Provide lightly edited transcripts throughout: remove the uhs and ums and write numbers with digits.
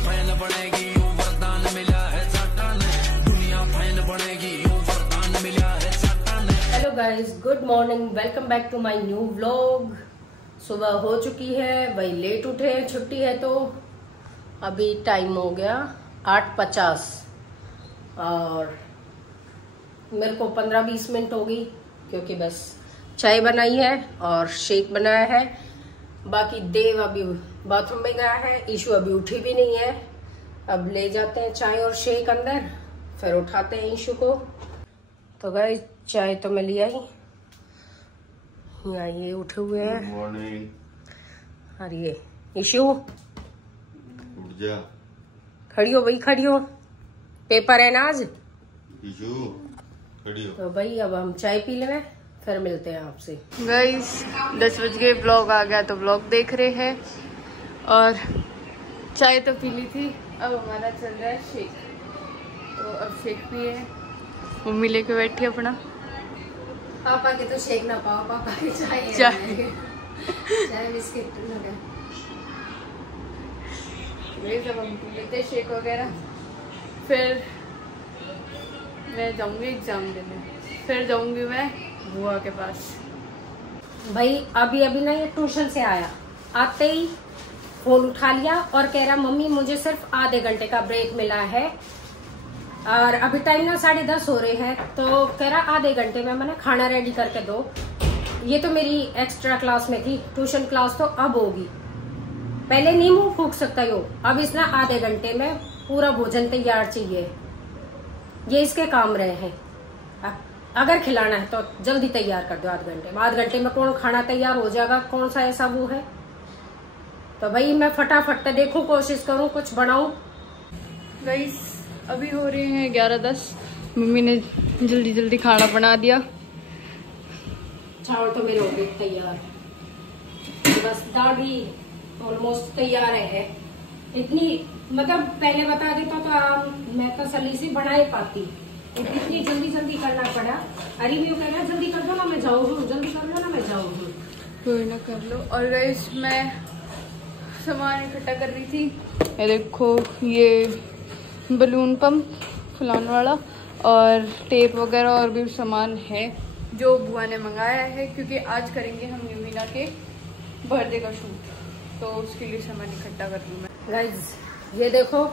Fan बनेगी यूं वरदान मिला है साटान, दुनिया फैन बनेगी यूं वरदान मिला है साटान। Hello guys, good morning, welcome back to my new vlog. सुबह हो चुकी है, वही लेट उठे, छुट्टी है तो अभी टाइम हो गया 8:50 और मेरे को 15-20 मिनट होगी क्योंकि बस चाय बनाई है और शेक बनाया है। बाकी देव अभी बाथरूम में गया है, ईशू अभी उठी भी नहीं है। अब ले जाते हैं चाय और शेक अंदर, फिर उठाते हैं ईशू को। तो गाइस चाय तो मैं लिया ही, यहाँ ये उठे हुए हैं। मॉर्निंग। और ये ईशू उठ जा, खड़ी हो भाई, खड़ी हो, पेपर है ना आज। ईशू खड़ी हो। तो भाई अब हम चाय पी लें, फिर मिलते हैं आपसे। गाइस 10 बज गए, ब्लॉग आ गया तो ब्लॉग देख रहे हैं और चाय तो पी ली थी। अब हमारा चल रहा है शेक, तो अब शेक पिए हैं। मम्मी लेके बैठी अपना। पापा के तो शेक ना पाओ, पापा की चाय चाय बिस्किट सब हम पी लेते शेक वगैरह। फिर मैं जाऊंगी एग्जाम देने, फिर जाऊंगी मैं बुआ के पास। भाई अभी ना ये ट्यूशन से आया, आते ही फोन उठा लिया और कह रहा मम्मी मुझे सिर्फ आधे घंटे का ब्रेक मिला है और अभी टाइम ना 10:30 हो रहे हैं। तो कह रहा आधे घंटे में मैंने खाना रेडी करके दो। ये तो मेरी एक्स्ट्रा क्लास में थी, ट्यूशन क्लास तो अब होगी। पहले नहीं मुंह फूक सकता यो, अब इसने आधे घंटे में पूरा भोजन तैयार चाहिए। ये इसके काम रहे हैं। अगर खिलाना है तो जल्दी तैयार कर दो, आधे घंटे में। आधे घंटे में कौन खाना तैयार हो जाएगा, कौन सा ऐसा वो है। तो भाई मैं फटाफट से देखूं, कोशिश करूं कुछ बनाऊं। गाइस अभी हो रहे हैं 11:10। मम्मी ने जल्दी जल्दी खाना बना दिया। चावल तो मेरे हो गए तैयार, बस दाल भी ऑलमोस्ट तैयार है। इतनी मतलब पहले बता देता तो मैं तसल्ली से बना ही पाती, इतनी जल्दी जल्दी करना पड़ा। अरे मैं कहना जल्दी कर दो ना मैं जाऊँ, जल्दी कर लो ना मैं जाऊँ। कोई ना कर लो। और गाइस मैं सामान इकट्ठा कर रही थी। ये देखो, ये बलून पंप फुलाने वाला और टेप वगैरह और भी सामान है जो बुआ ने मंगाया है, क्योंकि आज करेंगे हम यूमिना के बर्थडे का शूट, तो उसके लिए सामान इकट्ठा कर लूँ मैं। गाइस ये देखो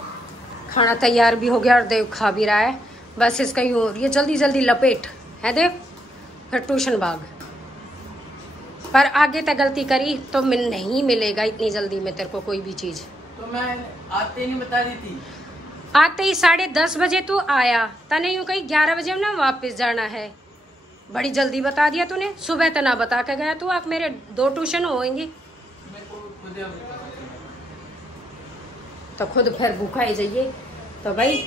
खाना तैयार भी हो गया और देव खा भी रहा है। बस इसका ये जल्दी जल्दी लपेट है देव, फिर ट्यूशन भाग। पर आगे तक गलती करी तो नहीं मिलेगा इतनी जल्दी में तेरे को कोई भी चीज। तो मैं आते नहीं बता दी थी, आते ही 10:30 बजे तू आया, तने यूं कहीं 11 बजे ना वापस जाना है। बड़ी जल्दी बता दिया तूने, सुबह तो ना बता के गया तू। आप मेरे 2 ट्यूशन होंगी तो खुद फिर भूखा ही जाइए। तो भाई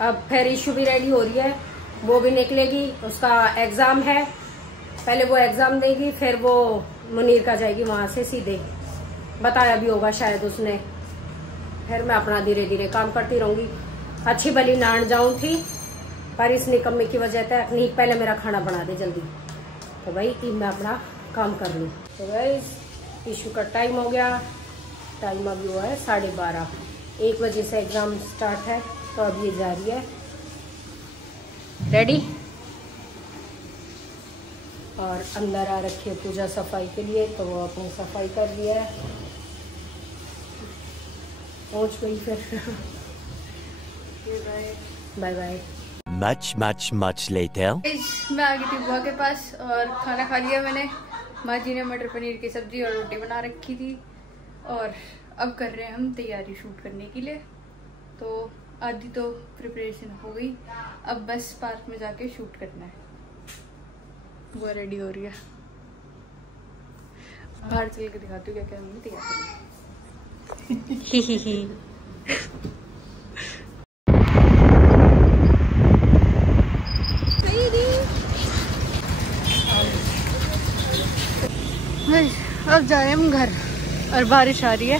अब फिर इशू भी रेडी हो रही है, वो भी निकलेगी, उसका एग्जाम है। पहले वो एग्जाम देगी, फिर वो मुनीर का जाएगी वहां से सीधे, बताया भी होगा शायद उसने। फिर मैं अपना धीरे धीरे काम करती रहूंगी। अच्छी भली नान जाऊं थी पर इस निकम्मे की वजह तक नहीं, पहले मेरा खाना बना दे जल्दी। तो भाई मैं अपना काम कर लूँ। तो भाई इशू का टाइम हो गया, टाइम अभी हुआ है 12:30। 1 बजे से एग्जाम स्टार्ट है, तो अब ये जा रही है रेडी और अंदर आ रखी है पूजा सफाई के लिए, तो वो अपनी सफाई कर रही है। पहुंच गई फिर। Bye bye. Much later. मैं आ गई थी बुआ के पास और खाना खा लिया मैंने। माँ जी ने मटर पनीर की सब्जी और रोटी बना रखी थी और अब कर रहे हैं हम तैयारी शूट करने के लिए। तो आधी तो प्रिपरेशन हो गई, अब बस पार्क में जाके शूट करना है। वो रेडी हो रही है, बाहर चल के दिखाती हूँ क्या क्या हमने तैयार किया। अब जाए हम घर और बारिश आ रही है,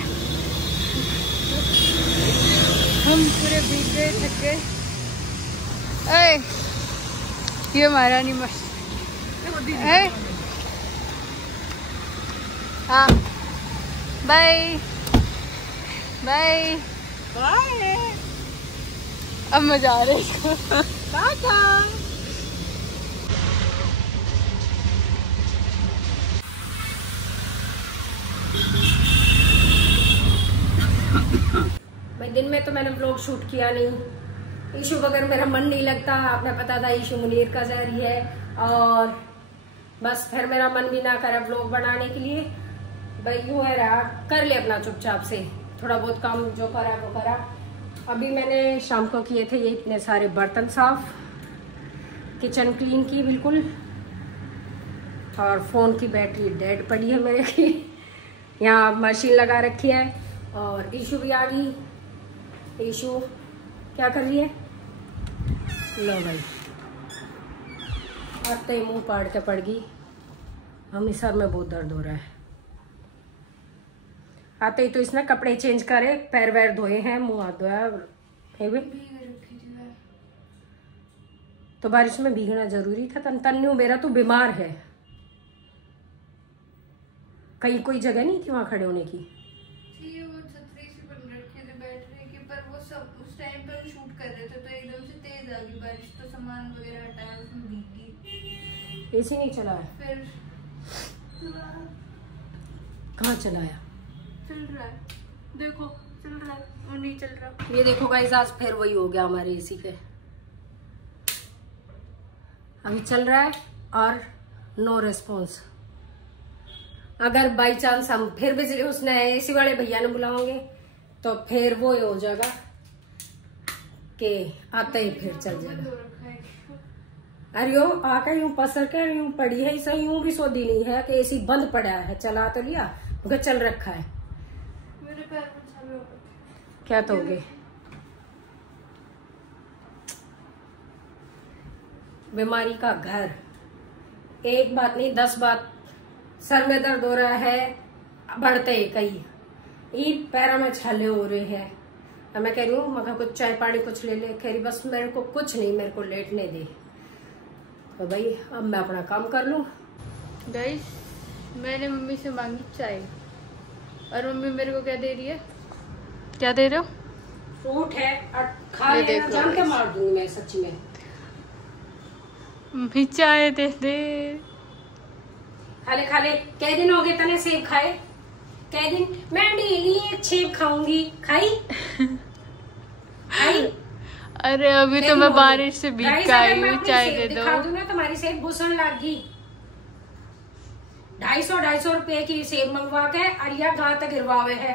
हम पूरे भीग गए, थक गए। ये हमारा नहीं मस्त है। हाँ बाय बाय अब मजा आ रहा है इसको। भाई दिन में तो मैंने व्लॉग शूट किया नहीं, ईशू वगैरह मेरा मन नहीं लगता, आपने पता था ईशू मुनीर का जहरी है, और बस फिर मेरा मन भी ना करा व्लॉग बनाने के लिए। भाई यूं है रहा, कर ले अपना चुपचाप से, थोड़ा बहुत काम जो करा वो करा। अभी मैंने शाम को किए थे ये इतने सारे बर्तन साफ, किचन क्लीन की बिल्कुल, और फोन की बैटरी डेड पड़ी है मेरे की, यहाँ मशीन लगा रखी है। और ईशू भी आ गई। ईशू क्या कर रही है? लो भाई आते ही मुंह पाड़ के पड़ गई, मम्मी सर में बहुत दर्द हो रहा है। आते ही तो इसने कपड़े चेंज करे, पैर वैर धोए हैं, मुंह हाथ धोया। तो बारिश में भीगना जरूरी था? तन्नू मेरा तो बीमार है, कहीं कोई जगह नहीं थी वहां खड़े होने की। वो छतरी सी बन रखी थी बैठने की, पर वो सब उस टाइम पर शूट कर रहे थे तो एकदम से तेज आ गई बारिश, तो सामान वगैरह हटाया, उसमें भीग गई। एसी नहीं चला है? फिर कहाँ चलाया? चल रहा है, देखो चल रहा है, वो नहीं चल रहा। ये देखो गाइस, आज फिर वही हो गया हमारे एसी के, अभी चल रहा है और नो रिस्पॉन्स। अगर बाई चांस हम फिर बिजली उसने एसी वाले भैया ने बुलाओगे तो फिर वो हो जाएगा कि आते ही फिर चल जाएगा। अरे यो आकर यूं पसर कर यूं पड़ी है, इसे यूं भी सोधी नहीं है कि एसी बंद पड़ा है, चला तो लिया मगर चल रखा है। मेरे पैर में चलो क्या तो हो गए? बीमारी का घर, एक बात नहीं 10 बात। सर में दर्द हो रहा है, बढ़ते ही कई ईद, पैरों में छाले हो रहे हैं। अब मैं कह रही हूँ मगर कुछ चाय पानी कुछ ले ले, कह रही बस मेरे को कुछ नहीं, मेरे को लेटने दे। तो भाई अब मैं अपना काम कर लूं। गाइस मैंने मम्मी से मांगी चाय और मम्मी मेरे को क्या दे रही है? क्या दे रहे हो? फ्रूट है और खा लेना, जान के मार दूंगी मैं सच्ची में। मम्मी चाय दे दे। खाले खाले कई दिन हो गए तने सेब खाए, कई दिन मैं डेली एक सेब खाऊंगी, खाई खाई। अरे अभी तो मैं बारिश से भीग के आई हूँ, चाय दे दो। दिखा दूं ना तुम्हारी सेब घुसन लग गई। 250 रुपए की सेब मंगवा के अरिया गांव तक गिरवावे है,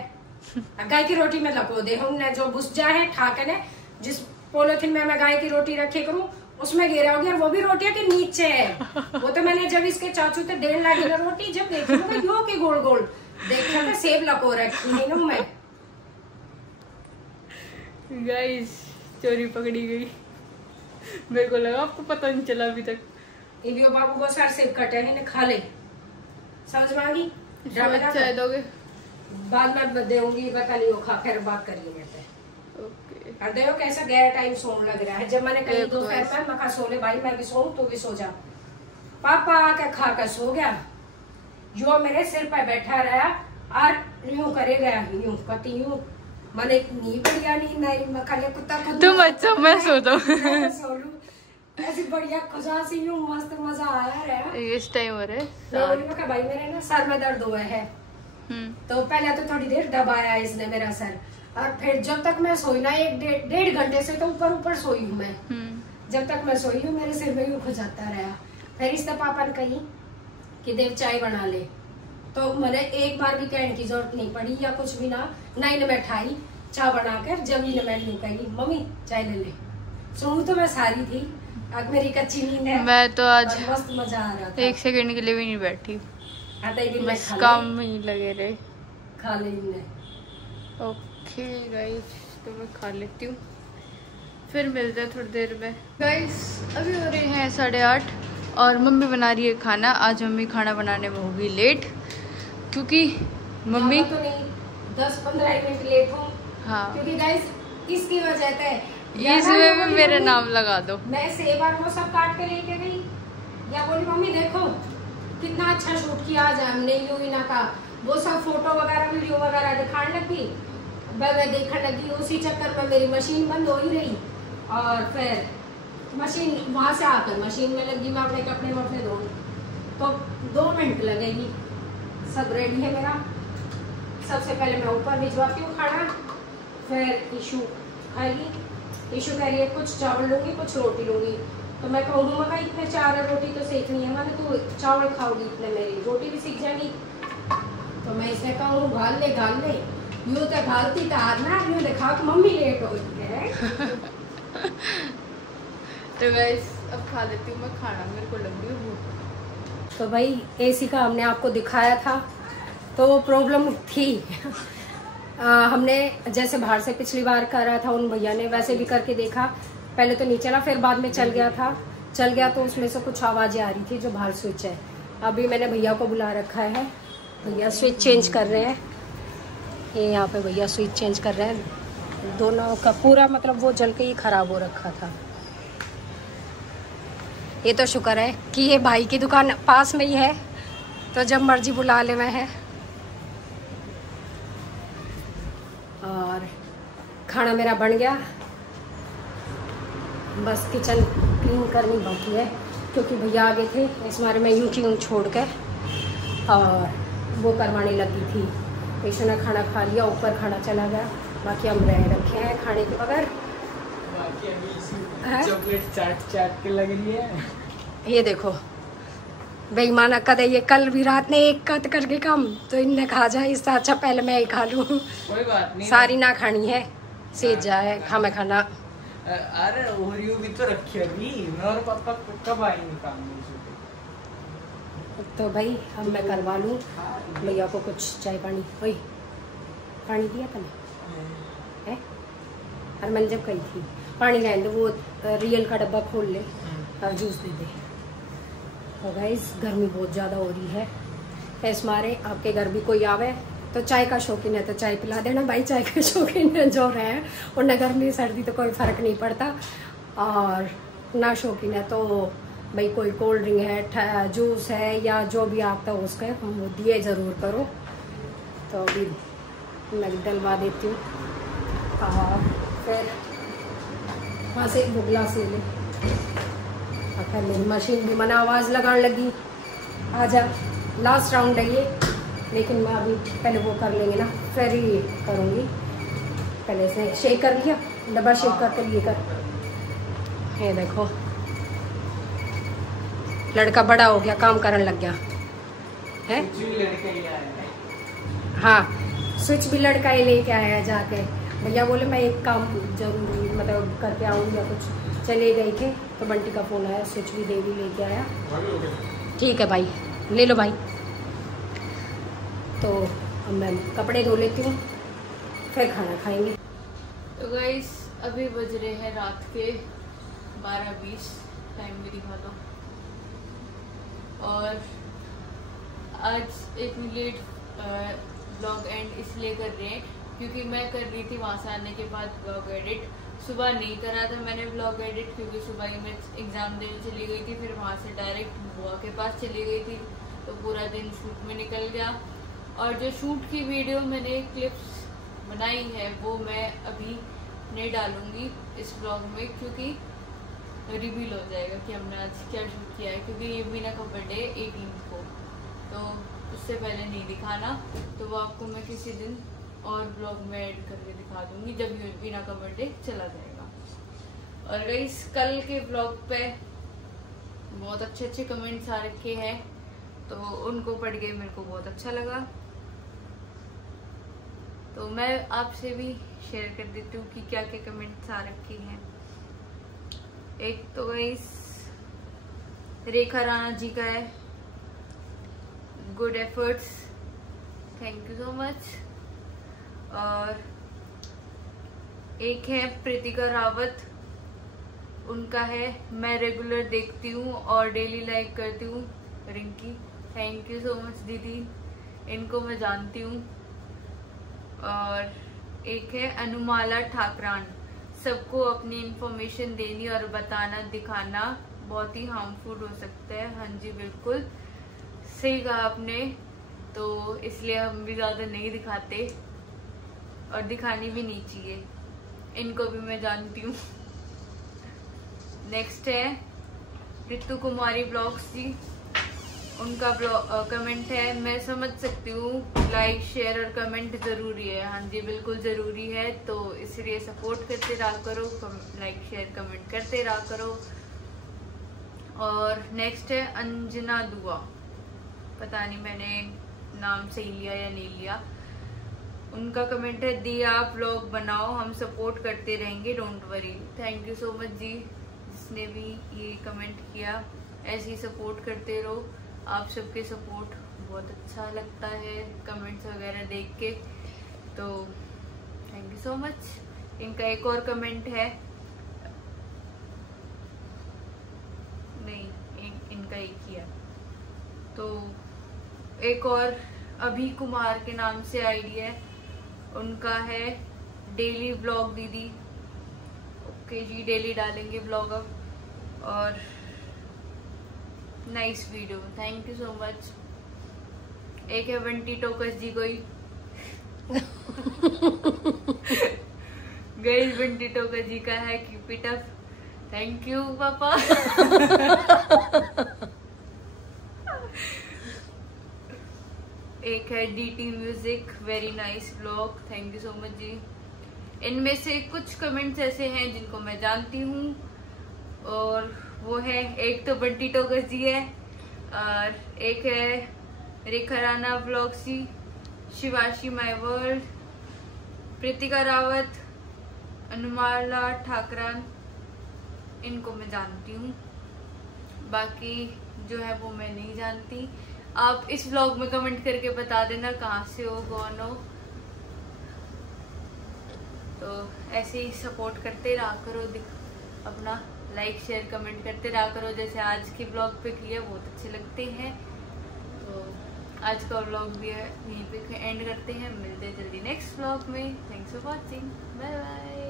गाय की रोटी में लपो दे हमने, जो घुस जाए है ठाके ने, जिस पोलिथीन में मैं गाय की रोटी रखे करूँ उसमें गिरा हो गया, वो भी रोटियां के नीचे है। वो तो मैंने जब इसके चाचू थे 1.5 लाख की रोटी जब देखी तो यो के गोल गोल देखा था, सेब लपो रखी है ना मैं। गाइस चोरी पकड़ी गई, मेरे को लगा आपको पता नहीं चला अभी तक। इवियो बाबू को सारे सेब कटे हैं, खा ले, समझ में आ गई? चाय दोगे? बाद में देऊंगी, बता नहीं, खा फिर बात करिए मेरे पे। और देखो कैसा गैर टाइम सोने लग रहा है, जब मैंने कहीं दोपहर में मखा सोले भाई मैं भी सोऊं तू भी सो जा। पापा आके खा कर सो गया, जो मेरे सिर पर बैठा रहा और यूं करेगा, यूं कति यूं, मैंने नी बढ़िया नहीं मखा ले कुत्ता तुम अच्छा मैं सो दो ऐसी बढ़िया खुशा सी यूं मस्त मजा आया रहा। इस टाइम हो रहे भाई मेरे ना सर में दर्द हुआ है, तो पहले तो थोड़ी देर दबाया इसने मेरा सर, और फिर जब तक मैं सोई ना 1-1.5 घंटे से तो ऊपर सोई हूँ मैं। जब तक मैं सोई हूँ मेरे सिर में यूं खुजाता रहा। फिर इसने पापा ने कही कि देव चाय बना ले, तो मैंने एक बार भी कहने की जरूरत नहीं पड़ी या कुछ भी ना, नहीं मैं ठाई चाय बनाकर, जब ही मैं यूं कही मम्मी चाय ले ले। सुनू तो मैं सारी थी, आज मेरी कच्ची नींद है, मैं तो आज मस्त मजा आ रहा था, 1 सेकंड के लिए भी नहीं बैठी, बस काम में ही लगे रहे। खा ले ओके गाइस तो मैं खा लेती हूँ, फिर मिलते हैं थोड़ी देर में। गाइस अभी हो रहे हैं 8:30 और मम्मी बना रही है खाना। आज मम्मी खाना बनाने में होगी लेट, क्योंकि मम्मी तो नहीं 10-15 मिनट लेट हूँ। हाँ क्योंकि गाइस इसकी वजह से इसमें भी मेरा नाम लगा दो। मैं सेब और वो सब काट के लेके गई, या बोली मम्मी देखो कितना अच्छा शूट किया आज हमने, यूं ही ना का वो सब फोटो वगैरह वीडियो वगैरह दिखाने लगी। मैं देखने लगी, उसी चक्कर में मेरी मशीन बंद हो ही रही और फिर मशीन वहां से आकर मशीन में लगी मैं अपने कपड़े वपड़े धोने, तो 2 मिनट लगेगी। सब रेडी है मेरा। सबसे पहले मैं ऊपर भिजवाती हूँ खाना, फिर ईशू खाएगी। ईशू कह रही है कुछ चावल लूँगी कुछ रोटी लूँगी, तो मैं कहूँ मम्मा इतने 4 रोटी तो सेकनी है। मैंने तू चावल खाओगी इतने मेरी रोटी भी सीख जाएगी। तो मैं इसमें कहूँ घाल ले यूँ तो घालती तार ना, यूँ देखा कि मम्मी लेट हो गई है। तो गाइस अब खा लेती हूँ मैं खाना, मेरे को लग रही है भूख। तो भाई एसी का हमने आपको दिखाया था, तो प्रॉब्लम थी। हमने जैसे बाहर से पिछली बार करा था उन भैया ने, वैसे भी करके देखा। पहले तो नहीं चला, फिर बाद में चल गया तो उसमें से कुछ आवाज़ें आ रही थी जो बाहर स्विच है। अभी मैंने भैया को बुला रखा है, भैया स्विच चेंज कर रहे हैं। ये यहाँ पे भैया स्विच चेंज कर रहे हैं। दोनों का पूरा मतलब वो जल के ही ख़राब हो रखा था। ये तो शुक्र है कि ये भाई की दुकान पास में ही है, तो जब मर्जी बुला ले मैं है। और खाना मेरा बन गया, बस किचन क्लीन करनी बाकी है, क्योंकि भैया आ गए थे इस बारे में यूं की यूं छोड़ के और वो करवाने लगी थी। पेशेंट ने खाना खा लिया, ऊपर खाना चला गया, बाकी हम रह रखे हैं खाने के बगैर। चॉकलेट चाट के लग रही है। ये देखो बेईमाना कदे, ये कल भी रात ने एक कद करके कम, तो इनने खा जाए, इससे अच्छा पहले मैं ही खा लूँ। कोई बात नहीं, सारी ना खानी है, सीज जाए खाना खाना। अरे ओरियो भी तो रखी है अभी, मैं और पापा कब आएंगे काम से? तो भाई अब मैं करवा लूँ भैया को कुछ चाय पानी। वही पानी दिया तने है, और मैंने जब कही थी पानी रहने दो, वो रियल का डब्बा खोल ले और जूस दे दे। तो गाइस गर्मी बहुत ज़्यादा हो रही है, इस मारे आपके घर भी कोई आवे तो चाय का शौकीन है तो चाय पिला देना भाई। चाय के शौकीन है जो रहे, उन्हें गर्मी सर्दी तो कोई फ़र्क नहीं पड़ता, और ना शौकीन है तो भाई कोई कोल्ड ड्रिंक है, जूस है, या जो भी आता है उसका वो दिए ज़रूर करो। तो अभी मैं डलवा देती हूँ और फिर वहाँ से एक गिलास ले ले। फिर मेरी मशीन भी मना आवाज़ लगाने लगी, आजा लास्ट राउंड है ये, लेकिन मैं अभी पहले वो कर लेंगे ना, फिर ही करूँगी। पहले से शेक कर लिया, डब्बा शेक करके लिए कर। ये देखो लड़का बड़ा हो गया, काम करने लग गया है। हाँ स्विच भी लड़का ही लेके आया जाके। भैया बोले मैं एक काम जरूरी मतलब करके आऊँगी या कुछ, चले गए थे तो बंटी का फ़ोन आया, स्विच भी देवी लेके आया। ठीक है भाई ले लो भाई। तो अब मैं कपड़े धो लेती हूँ, फिर खाना खाएंगे। तो गाइस अभी बज रहे हैं रात के 12:20, टाइम मेरी खा लो। और आज एक लेट ब्लॉग एंड इसलिए कर रहे हैं क्योंकि मैं कर रही थी वहाँ से आने के बाद ब्लॉग एडिट। सुबह नहीं करा था मैंने ब्लॉग एडिट, क्योंकि सुबह ही मैं एग्ज़ाम देने चली गई थी, फिर वहाँ से डायरेक्ट बुआ के पास चली गई थी, तो पूरा दिन शूट में निकल गया। और जो शूट की वीडियो मैंने क्लिप्स बनाई है वो मैं अभी नहीं डालूँगी इस ब्लॉग में, क्योंकि रिवील हो जाएगा कि हमने आज क्या शूट किया है, क्योंकि ये वीना का बर्थडे 18 को, तो उससे पहले नहीं दिखाना। तो वो आपको मैं किसी दिन और ब्लॉग में ऐड करके दिखा दूंगी जब वीना का बर्थडे चला जाएगा। और गाइस कल के ब्लॉग पे बहुत अच्छे अच्छे कमेंट्स आ रखे हैं, तो उनको पढ़ के मेरे को बहुत अच्छा लगा, तो मैं आपसे भी शेयर कर देती हूँ कि क्या क्या कमेंट्स आ रखे हैं। एक तो गाइस रेखा राणा जी का है, good efforts, thank you so much. और एक है प्रीतिका रावत, उनका है मैं रेगुलर देखती हूँ और डेली लाइक करती हूँ Rinki, thank you so much दीदी, इनको मैं जानती हूँ। और एक है अनुमाला ठाकरान, सबको अपनी इंफॉर्मेशन देनी और बताना दिखाना बहुत ही हार्मफुल हो सकता है। हाँ जी बिल्कुल सही कहा आपने, तो इसलिए हम भी ज़्यादा नहीं दिखाते। और दिखानी भी नहीं चाहिए, इनको भी मैं जानती हूँ। नेक्स्ट है ऋतु कुमारी ब्लॉग्स जी, उनका कमेंट है, मैं समझ सकती हूँ लाइक शेयर और कमेंट जरूरी है। हाँ जी बिल्कुल जरूरी है, तो इसलिए सपोर्ट करते रहा करो, लाइक शेयर कमेंट करते रहा करो। और नेक्स्ट है अंजना दुआ, पता नहीं मैंने नाम सही लिया या नहीं लिया। उनका कमेंट है, दी आप व्लॉग बनाओ, हम सपोर्ट करते रहेंगे, don't worry. Thank you so much जी, जिसने भी ये कमेंट किया। ऐसे ही सपोर्ट करते रहो, आप सबके सपोर्ट बहुत अच्छा लगता है कमेंट्स वगैरह देख के, तो थैंक यू सो मच। इनका एक और कमेंट है, नहीं इनका एक ही है, तो एक और अभी कुमार के नाम से आईडी है, उनका है डेली व्लॉग दीदी। ओके जी, डेली डालेंगे व्लॉग अब, और nice video, thank you so much. एक है बंटी टोकस जी कोई गाइस, बंटी टोकस जी का है keep it up, thank you papa. एक है DT music, very nice vlog, thank you so much जी। इनमें से कुछ कमेंट्स ऐसे हैं जिनको मैं जानती हूँ, और वो है, एक तो बंटी टोकस जी है, और एक है Rekha Rana vlogs ji, Shivashi my world, Pritika Rawat, Anumala Thakran, इनको मैं जानती हूँ, बाकी जो है वो मैं नहीं जानती। आप इस व्लॉग में कमेंट करके बता देना कहाँ से हो, कौन हो। तो ऐसे ही सपोर्ट करते रहा करो, अपना लाइक शेयर कमेंट करते रहा करो, जैसे आज के व्लॉग पे किया, बहुत अच्छे लगते हैं। तो आज का व्लॉग भी है यहीं पे एंड करते हैं, मिलते हैं जल्दी नेक्स्ट व्लॉग में। Thanks for watching, bye bye.